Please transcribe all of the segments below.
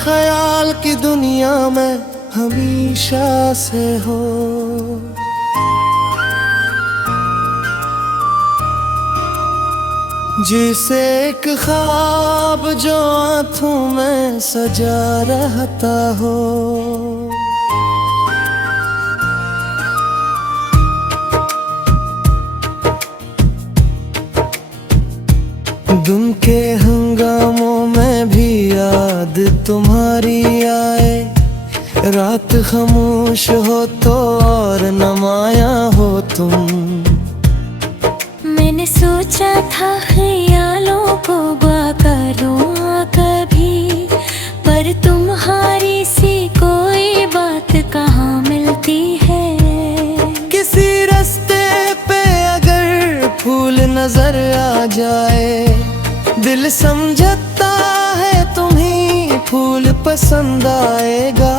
ख्याल की दुनिया में हमेशा से हो। जिसे एक ख्वाब जो आँखों में सजा रहता हो। दिन के हंगामों में भी याद तुम्हारी आए, रात खामोश हो तो और नमाया हो तुम। मैंने सोचा था ख्यालों को करूँ कभी, पर तुम्हारी सी कोई बात कहाँ मिलती है। किसी रास्ते पे अगर फूल नजर आ जाए, दिल समझता है तुम्हीं फूल पसंद आएगा।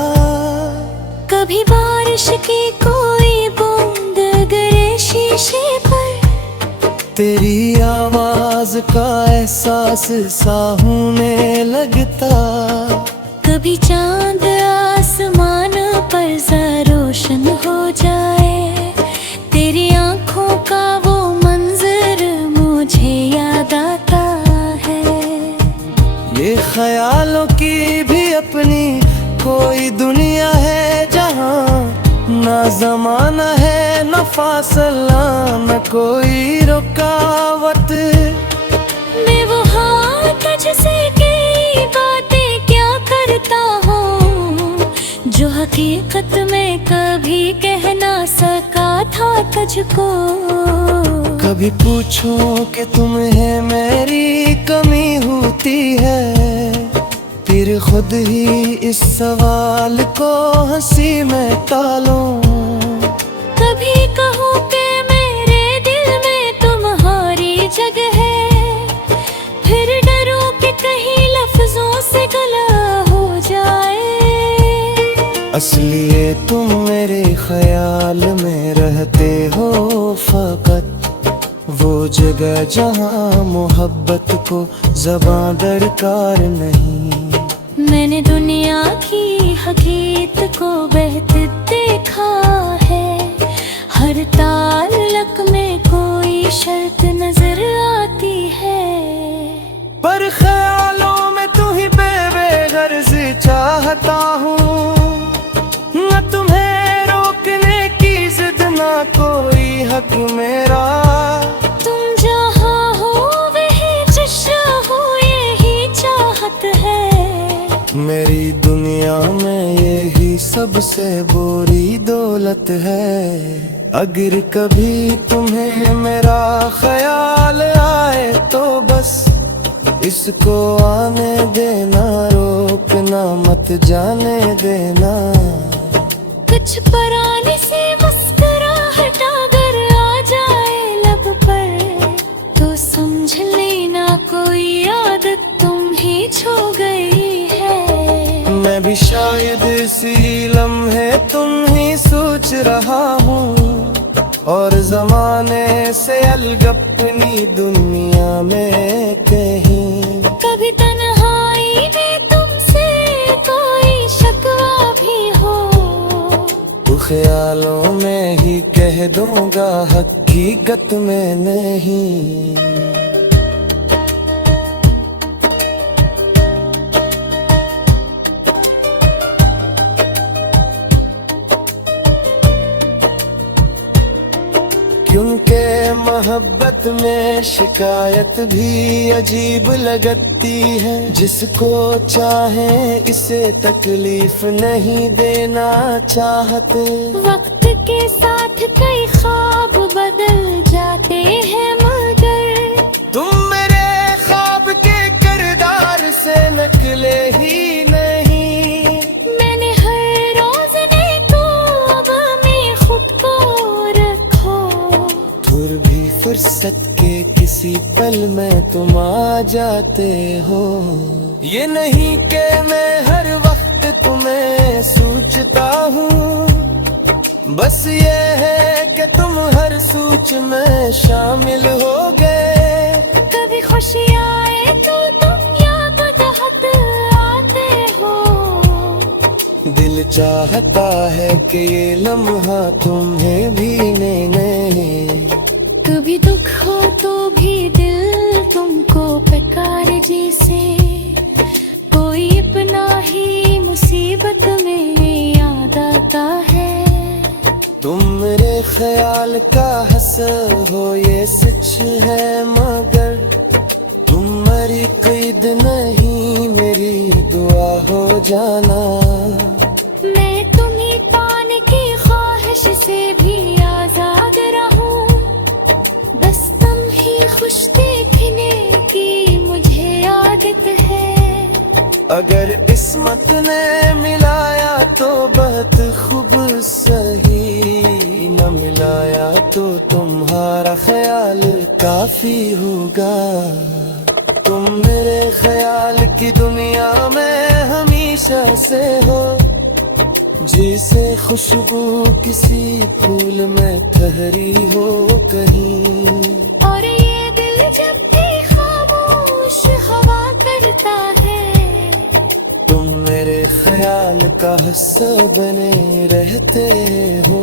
कभी बारिश की कोई बूंद गिरे शीशे पर, तेरी आवाज का एहसास सा होने लगता। कभी चांद आसमान पर सा रोशन हो जाए, तेरी आंखों का वो मंजर मुझे याद आता है। ये ख्यालों की भी अपनी कोई दुनिया है, जहाँ ना जमाना है न फासला न कोई रुकावट। मैं वो हाथ जिसे कई बातें क्या करता हूँ, जो हकीकत में कभी कह ना सका था तुझको। कभी पूछो कि तुम्हें मेरी कमी होती है, फिर खुद ही इस सवाल को हंसी में टालो। कभी कहूँ कि मेरे दिल में तुम्हारी जगह है, फिर डरो कि कहीं लफ्जों से गला हो जाए। असली ये तुम मेरे ख्याल में रहते हो, फकत वो जगह जहाँ मोहब्बत को ज़बां दरकार नहीं। मैंने दुनिया की हकीकत को बहते देखा है, हर ताल्लुक में कोई शर्त नजर आती है। पर ख्यालों में तू ही बेगर्ज चाहता हूँ, न तुम्हें रोकने की जिद ना कोई हक मेरा। तुम जहाँ हो वही जश्न हो, यही चाहत है। मेरी दुनिया में यही सबसे बुरी दौलत है। अगर कभी तुम्हें मेरा ख्याल आए तो बस इसको आने देना, रोकना मत जाने देना। कुछ पराने से मुस्कुराहट अगर आ जाए लब पर, तो समझ लेना कोई आदत तुम ही छू गई है। मैं भी शायद इसी लम्हे तुम ही सोच रहा हूँ, और जमाने से अलग अपनी दुनिया में कहीं। कभी तन्हाई में तुमसे कोई शिकवा भी हो, तो ख्यालों में ही कह दूंगा, हकीकत में नहीं। क्योंकि मोहब्बत में शिकायत भी अजीब लगती है। जिसको चाहे इसे तकलीफ नहीं देना चाहते। वक्त के साथ कई ख्वाब बदल जाते हैं, मगर तुम मेरे ख्वाब के किरदार से निकले ही नहीं। मैंने हर रोज नेकों में खुद को रखो, फिर भी फुर्सत के किसी पल में तुम आ जाते हो। ये नहीं कि मैं हर वक्त तुम्हें सोचता हूँ, बस ये है कि तुम हर सोच में शामिल हो गए। कभी खुशी आए तो तुम याद बहुत आते हो, चाहता है कि ये लम्हा तुम्हें भी लेने। कभी दुख हो तो भी दिल तुमको पुकारे जैसे कोई अपना ही मुसीबत में याद आता है। तुम मेरे ख्याल का हसर हो ये सच है, मगर तुम मरी कैद नहीं मेरी दुआ हो जाना। मैं तुम्हें पाने की ख्वाहिश से भी आजाद रहूं, बस तुम ही खुश देखने की मुझे आदत है। अगर किस्मत ने मिलाया तो बहुत खूब सही, न मिलाया तो तुम्हारा ख्याल काफी होगा। तुम मेरे ख्याल की दुनिया में हमेशा से हो, जैसे खुशबू किसी फूल में ठहरी हो कहीं। और ये दिल जब भी खामोश हवा करता है, तुम मेरे ख्याल का हिस्सा बने रहते हो।